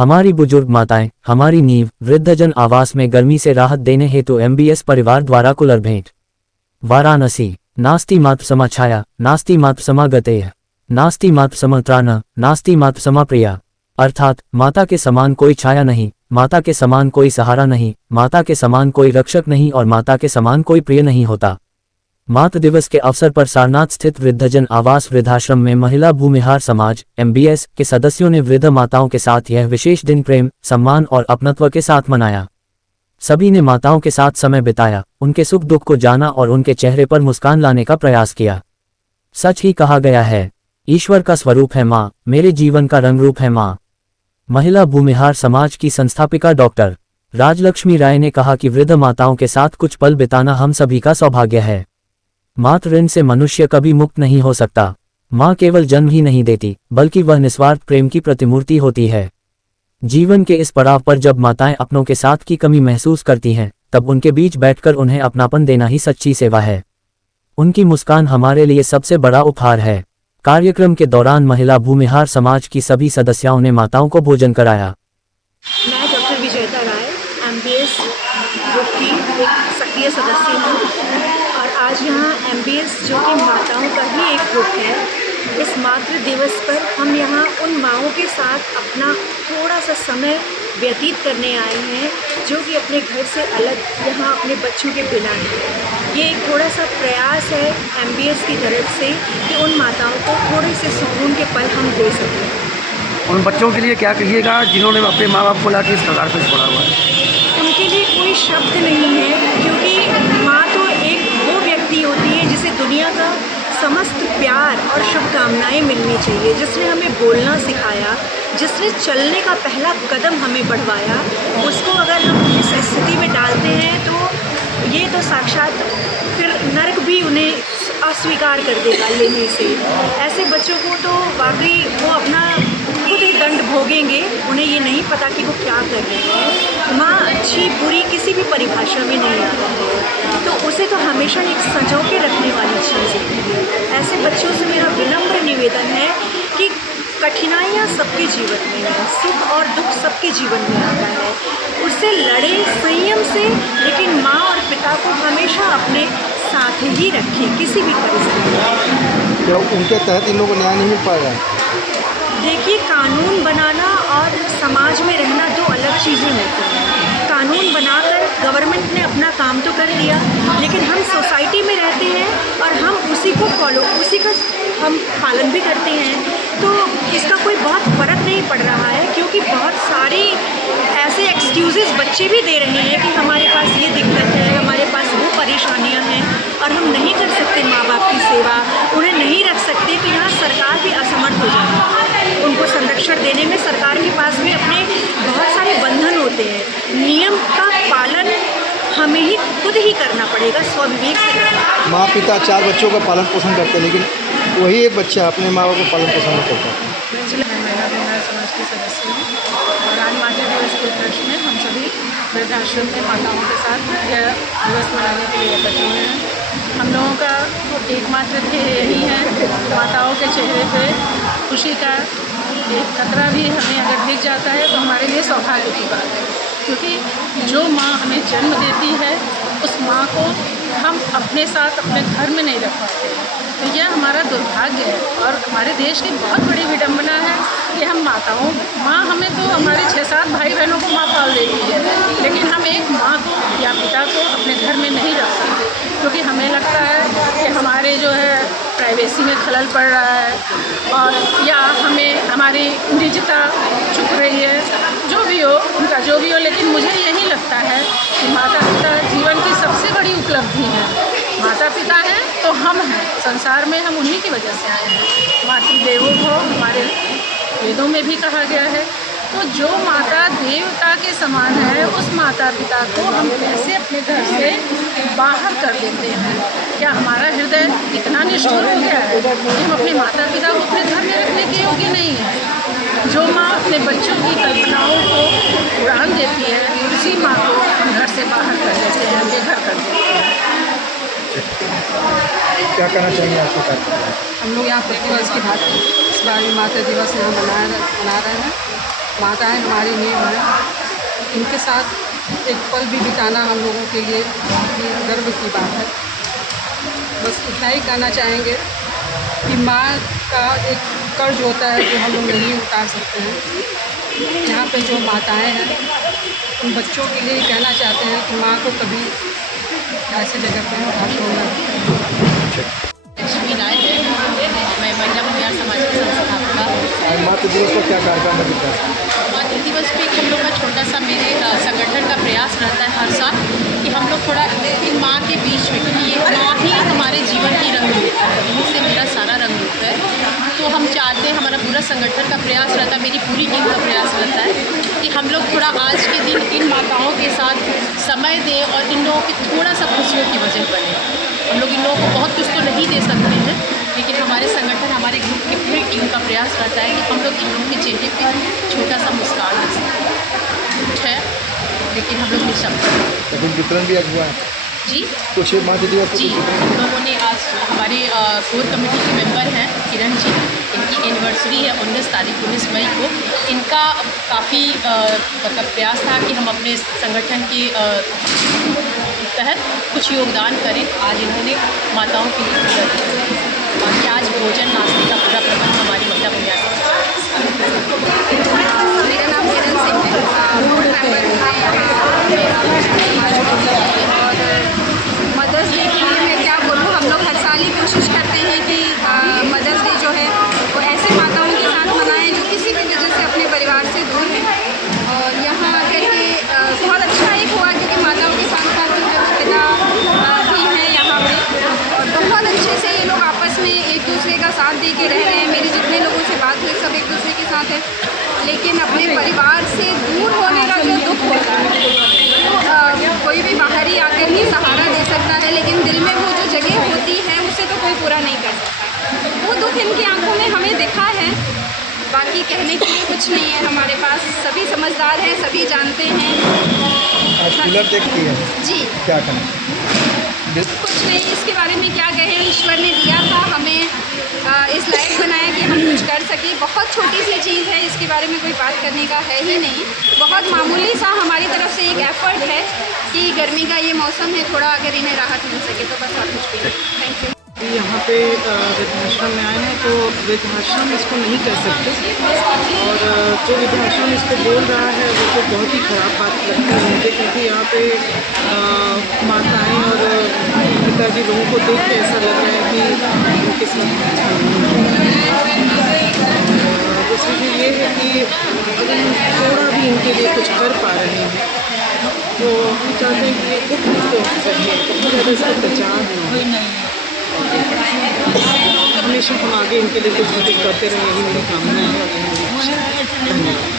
हमारी बुजुर्ग माताएं, हमारी नींव। वृद्धजन आवास में गर्मी से राहत देने हेतु MBS परिवार द्वारा कूलर भेंट। वाराणसी। नास्ति मातृ समा छाया, नास्ति मातृ समा गतेय, नास्ति मातृ सम त्राण, नास्ति मातृ समा प्रिया। अर्थात माता के समान कोई छाया नहीं, माता के समान कोई सहारा नहीं, माता के समान कोई रक्षक नहीं और माता के समान कोई प्रिय नहीं होता। मातृ दिवस के अवसर पर सारनाथ स्थित वृद्धजन आवास वृद्धाश्रम में महिला भूमिहार समाज MBS के सदस्यों ने वृद्ध माताओं के साथ यह विशेष दिन प्रेम, सम्मान और अपनत्व के साथ मनाया। सभी ने माताओं के साथ समय बिताया, उनके सुख दुख को जाना और उनके चेहरे पर मुस्कान लाने का प्रयास किया। सच ही कहा गया है, ईश्वर का स्वरूप है माँ, मेरे जीवन का रंग रूप है माँ। महिला भूमिहार समाज की संस्थापिका डॉक्टर राजलक्ष्मी राय ने कहा कि वृद्ध माताओं के साथ कुछ पल बिताना हम सभी का सौभाग्य है। मातृ ऋण से मनुष्य कभी मुक्त नहीं हो सकता। माँ केवल जन्म ही नहीं देती, बल्कि वह निस्वार्थ प्रेम की प्रतिमूर्ति होती है। जीवन के इस पड़ाव पर जब माताएं अपनों के साथ की कमी महसूस करती हैं, तब उनके बीच बैठकर उन्हें अपनापन देना ही सच्ची सेवा है। उनकी मुस्कान हमारे लिए सबसे बड़ा उपहार है। कार्यक्रम के दौरान महिला भूमिहार समाज की सभी सदस्यों ने माताओं को भोजन कराया। मैं डॉक्टर विजेता राय MBS ग्रुप की एक सक्रिय सदस्य हूँ और आज यहाँ MBS जो कि माताओं का ही एक ग्रुप है, इस मातृ दिवस पर हम यहाँ उन माँओं के साथ अपना थोड़ा सा समय व्यतीत करने आए हैं जो कि अपने घर से अलग यहाँ अपने बच्चों के बिना हैं। ये एक थोड़ा सा प्रयास है MBS की तरफ से कि उन माताओं को थोड़े से सुकून के पल हम दे सकें। उन बच्चों के लिए क्या कहिएगा जिन्होंने अपने माँ बाप को लाके इस कगार पर छोड़ा हुआ है? उनके लिए कोई शब्द नहीं है, क्योंकि माँ तो एक वो व्यक्ति होती है जिसे दुनिया का समस्त प्यार और शुभकामनाएं मिलनी चाहिए, जिसने हमें बोलना सिखाया, जिसने चलने का पहला कदम हमें बढ़वाया। उसको अगर हम इस स्थिति में डालते हैं तो ये तो साक्षात फिर नरक भी उन्हें अस्वीकार कर देगा लेने से। ऐसे बच्चों को तो वाकई वो अपना खुद ही दंड भोगेंगे, उन्हें ये नहीं पता कि वो क्या कर रहे हैं। माँ अच्छी बुरी किसी भी परिभाषा में नहीं आती है, तो उसे तो हमेशा एक संजो के रखने वाली चीज़ है। ऐसे बच्चों से मेरा विनम्र निवेदन है कि कठिनाइयाँ सबके जीवन में हैं, सुख और दुख सबके जीवन में आता है, उससे लड़े संयम से, लेकिन माँ और पिता को हमेशा अपने साथ ही रखें किसी भी परिस्थिति में। क्या उनके तहत इन लोगों को न्याय नहीं मिल पाएगा? देखिए, कानून बनाना और समाज में रहना दो अलग चीज़ें होती हैं। कानून बनाकर गवर्नमेंट ने अपना काम तो कर दिया, लेकिन हम सोसाइटी में रहते हैं और हम उसी को उसी का हम पालन भी करते हैं, तो इसका कोई बहुत फ़र्क नहीं पड़ रहा है, क्योंकि बहुत सारी ऐसे एक्सक्यूज़ेस बच्चे भी दे रहे हैं कि हमारे पास ये दिक्कत है, हमारे पास वो परेशानियां हैं और हम नहीं कर सकते माँ बाप की सेवा, उन्हें नहीं रख सकते, तो यहाँ सरकार भी असमर्थ हो जाती है। उनको संरक्षण देने में सरकार के पास भी अपने बहुत सारे बंधन होते हैं। नियम का पालन हमें ही खुद ही करना पड़ेगा, स्वविवेक से करना पड़ेगा। माँ पिता 4 बच्चों का पालन पोषण करते हैं, लेकिन वही एक बच्चा अपने माँ बाप को पालन पोषण नहीं करता। मैं महिला भूमिहार समाज की सदस्य हूँ और आज मातृ दिवस के उपलक्ष्य में हम सभी वृद्धाश्रम में माताओं के साथ यह दिवस मनाने के लिए इकट्ठे हुए हैं। हम लोगों का एकमात्र ध्येय यही है, माताओं के चेहरे पे खुशी का एक कतरा भी हमें अगर दिख जाता है तो हमारे लिए सौभाग्य की बात है, क्योंकि जो माँ हमें जन्म देती है उस माँ को हम अपने साथ अपने घर में नहीं रख पाते हैं, तो यह हमारा दुर्भाग्य है और हमारे देश की बहुत बड़ी विडंबना है कि हम माँ हमें तो हमारे 6-7 भाई बहनों को माँ पाल देती है, लेकिन हम एक माँ को या पिता को अपने घर में नहीं रख सकते, क्योंकि हमें लगता है कि हमारे जो है प्राइवेसी में खलल पड़ रहा है और या हमें हमारी निजता चुप रही है, जो भी हो उनका जो भी हो। लेकिन मुझे यही लगता है कि माता पिता जीवन की सबसे बड़ी उपलब्धि है। माता पिता हैं तो हम हैं, संसार में हम उन्हीं की वजह से आए हैं। मातृदेवो भव हमारे वेदों में भी कहा गया है, तो जो माता देवता के समान है उस माता पिता को हम कैसे अपने घर से बाहर कर देते हैं? क्या हमारा हृदय इतना निष्ठुर हो गया है कि हम अपने माता पिता को अपने घर में रखने के योग्य नहीं है? जो माँ अपने बच्चों की कल्पनाओं को उड़ान देती है, उसी माँ को हम घर से बाहर कर देते हैं, बेघर कर देते हैं। क्या कहना चाहिए आपके साथ? हम लोग यहाँ प्रतिवर्ष की भांति इस बार भी मातृ दिवस यहाँ मना रहे हैं माताएं हमारी नींव हैं, इनके साथ एक पल भी बिताना हम लोगों के लिए बहुत ही गर्व की बात है। बस इतना ही कहना चाहेंगे कि माँ का एक कर्ज होता है जो हम लोग नहीं उतार सकते हैं। यहाँ पे जो माताएं हैं उन बच्चों के लिए कहना चाहते हैं कि माँ को कभी ऐसी जगह पर मत छोड़ना। लक्ष्मी राय है, मैं महिला भूमिहार समाज की संस्थापका। मातृ दिवस पर क्या कार्यक्रम है? मातृ दिवस पे हम लोग का छोटा सा मेरे संगठन का प्रयास रहता है हर साल कि हम लोग थोड़ा इन माँ के बीच में, क्योंकि ये माँ ही हमारे जीवन की रंग रूप है, यहीं से मेरा सारा रंग रूप है। तो हम चाहते हैं, हमारा पूरा संगठन का प्रयास रहता है, मेरी पूरी टीम का प्रयास रहता है कि हम लोग थोड़ा आज के दिन इन माताओं के साथ समय दें और इन लोगों की थोड़ा सा खुशियों की वजह बने। हम लोग इन लोगों को बहुत कुछ तो नहीं दे सकते हैं, लेकिन हमारे संगठन, हमारे ग्रुप की पूरी टीम का प्रयास रहता है कि हम लोग इन लोगों के चेहरे पे छोटा सा मुस्कान दे सकते कुछ है, लेकिन हम लोग निःशब्द हैं। लेकिन वितरण भी आज हुआ है जी कुछ मातृ दिवस जी, हम लोगों ने आज हमारे कोर कमेटी के मेंबर हैं किरण जी, इनकी एनिवर्सरी है 19 मई को। इनका काफ़ी मतलब प्रयास था कि हम अपने संगठन के तहत कुछ योगदान करें। आज इन्होंने माताओं के लिए पूजा दी। बाकी आज भोजन नाश्ते का पूरा प्रबंध हमारी महिला भूमिहार मेरा नाम किरण सिंह है, बोर्ड मेंबर हूँ मैं यहाँ और मदर्स डे के लिए मैं क्या बोलूँ, हम लोग हर साल ही कोशिश करते हैं कि मदर्स डे जो है वो ऐसे माताओं के साथ मनाएं जो किसी भी वजह से अपने परिवार से दूर हैं। और यहाँ आकर के बहुत अच्छा एक हुआ क्योंकि माताओं के साथ साथ जो है वो पिता भी हैं यहाँ पे, और बहुत अच्छे से ये लोग आपस में एक दूसरे का साथ दे के रह रहे हैं। मेरी जितने लोगों से बात हुई सब एक दूसरे के साथ है, लेकिन अपने परिवार से दूर होने का जो दुख होता है कोई भी बाहर ही आकर के सहारा दे सकता है, लेकिन दिल में वो जो जगह होती है उसे तो कोई पूरा नहीं कर सकता। वो दुख इनकी आंखों में हमें दिखा है, बाकी कहने के लिए कुछ नहीं है हमारे पास। सभी समझदार हैं, सभी जानते हैं। आज कूलर देखती है जी, क्या करें? कुछ नहीं, इसके बारे में क्या कहें, ईश्वर ने दिया था हमें, इस लायक बनाया कि हम कुछ कर सकें। बहुत छोटी सी चीज़ है, इसके बारे में कोई बात करने का है ही नहीं। बहुत मामूली सा हमारी तरफ से एक एफर्ट है कि गर्मी का ये मौसम है, थोड़ा अगर इन्हें राहत मिल सके तो बस और कुछ भी नहीं। Thank you. यहाँ पे वृद्धाश्रम में आए हैं तो वृद्धाश्रम इसको नहीं कर सकते, और जो वृद्धाश्रम इसको बोल रहा है वो तो बहुत ही ख़राब बात लगती है मुझे, क्योंकि यहाँ पे माताएं और पिताजी लोगों को देख के ऐसा लग रहा है कि उनके साथ अच्छा नहीं। दूसरी चीज़ ये है कि अगर हम थोड़ा भी इनके लिए कुछ कर पा रहे हैं तो हम चाहते हैं कि ये कुछ तो करिए, बहुत ज़्यादा इसका प्रचार नहीं। हमेशा हम आगे इनके लिए कुछ ना कुछ करते रहें, यही मेरी कामना है। धन्यवाद।